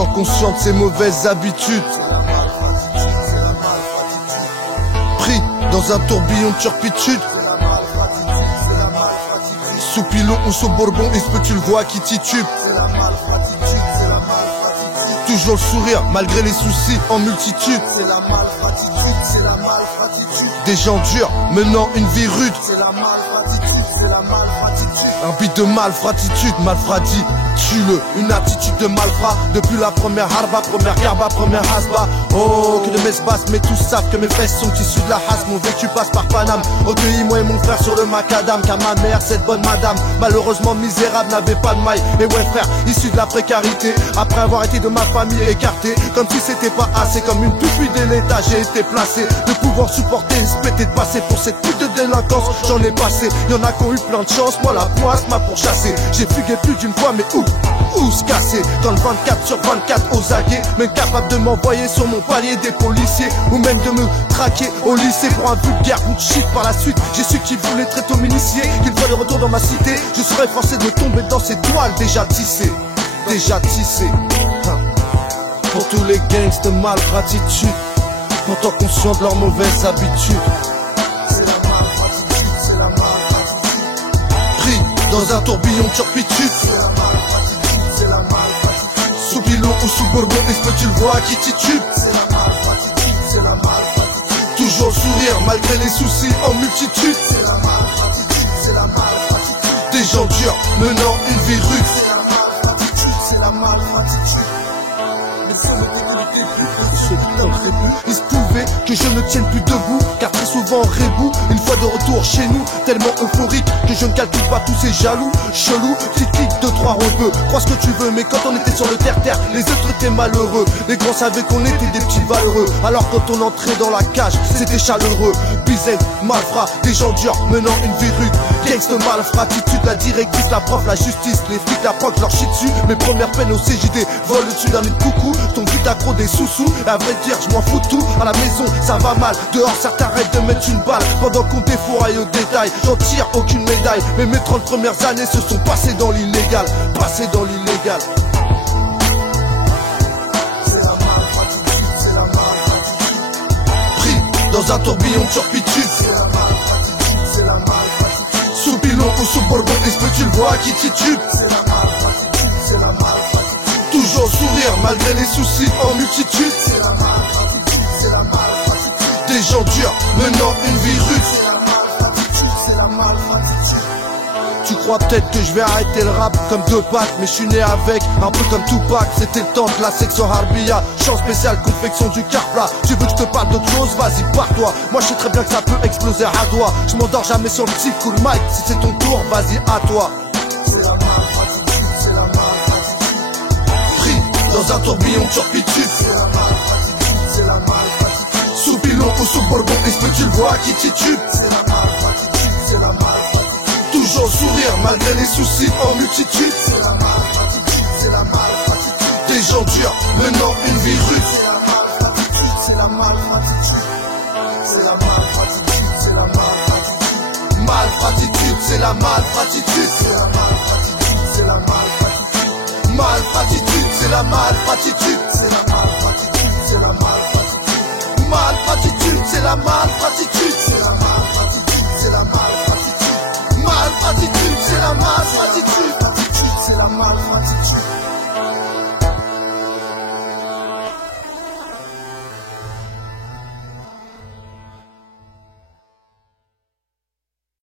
Pourtant conscient de ses mauvaises habitudes. Pris dans un tourbillon de turpitude. Sous pilon ou sous bourbon, est-ce que tu le vois qui titube? Toujours le sourire malgré les soucis en multitude. Des gens durs menant une vie rude. Un beat de malfratitude, malfrati, tue-le. Une attitude de malfrat. Depuis la première harba, première garba, première hasba. Oh, que de mes basses, mais tous savent que mes fesses sont issues de la hasse. Mon vécu passe par Paname. Recueillis moi et mon frère sur le macadam. Car ma mère, cette bonne madame, malheureusement misérable, n'avait pas de maille. Et ouais frère, issu de la précarité. Après avoir été de ma famille écarté, comme si c'était pas assez. Comme une pupille de l'État, j'ai été placé. De pouvoir supporter et se péter de passer pour cette pute de délinquance. J'en ai passé, y'en a qui ont eu plein de chance. Moi la poisse m'a pourchassé. J'ai fugué plus d'une fois, mais où se casser? Dans le 24/24 aux aguets, même capable de m'envoyer sur mon palier des policiers, ou même de me traquer au lycée pour un vulgaire bout de shit. Par la suite, j'ai su qu'il voulait très tôt m'initier, qu'il fois de retour dans ma cité, je serais forcé de tomber dans ces toiles déjà tissées. Pour tous les gangs de malfratitude, pourtant conscients de leurs mauvaises habitudes. Pris dans un tourbillon de turpitude. Sous pilon ou sous bourbon, est-ce que tu le vois qui titube? Toujours le sourire malgré les soucis en multitude. Des gens durs menant une vie rude. Il se pouvait que je ne tienne plus debout, car très souvent rebou. Une fois de retour chez nous, tellement euphorique que je ne calcule pas tous ces jaloux, chelous. Petite clique de 3 rebeux, crois ce que tu veux, mais quand on était sur le terre-terre, les autres étaient malheureux. Les grands savaient qu'on était des petits valeureux, alors quand on entrait dans la cage, c'était chaleureux. Bizet, malfrat, des gens durs menant une vie rude. Gangsta, malfratitude, la directrice, la prof, la justice, les flics, la proc, leur chie dessus. Mes premières peines au CJD, vol au-dessus d'un nid de coucou. Ton vite accro des sous-sous, à vrai dire je m'en fous tout. À la maison ça va mal, dehors certains arrêtent de mettre une balle. Pendant qu'on défouraille au détail, j'en tire aucune médaille. Mais mes 30 premières années se sont passées dans l'illégal. Pris dans un tourbillon de turpitude. Sous pilon ou sous bourbon, est-ce que tu le vois qui titube? Toujours sourire malgré les soucis en multitude. Des gens durs menant une vie rude. Tu crois peut-être que je vais arrêter le rap comme deux pattes, mais je suis né avec, un peu comme Tupac. C'était le temps de la section Harbia, chant spécial, confection du carplat. Tu veux que je te parle d'autre chose? Vas-y, pars-toi. Moi je sais très bien que ça peut exploser à doigt. Je m'endors jamais sur le petit cool mic. Si c'est ton tour, vas-y, à toi. Pris dans un tourbillon de turpitude. Sous pilon ou sous bourbon, est-ce que tu le vois qui titube? Toujours le sourire malgré les soucis en multitude. Des gens durs menant une vie rude. Malfratitude, c'est la malfratitude. Malfratitude, c'est la malfratitude. Malfratitude, c'est la malfratitude. Malfratitude, c'est la malfratitude.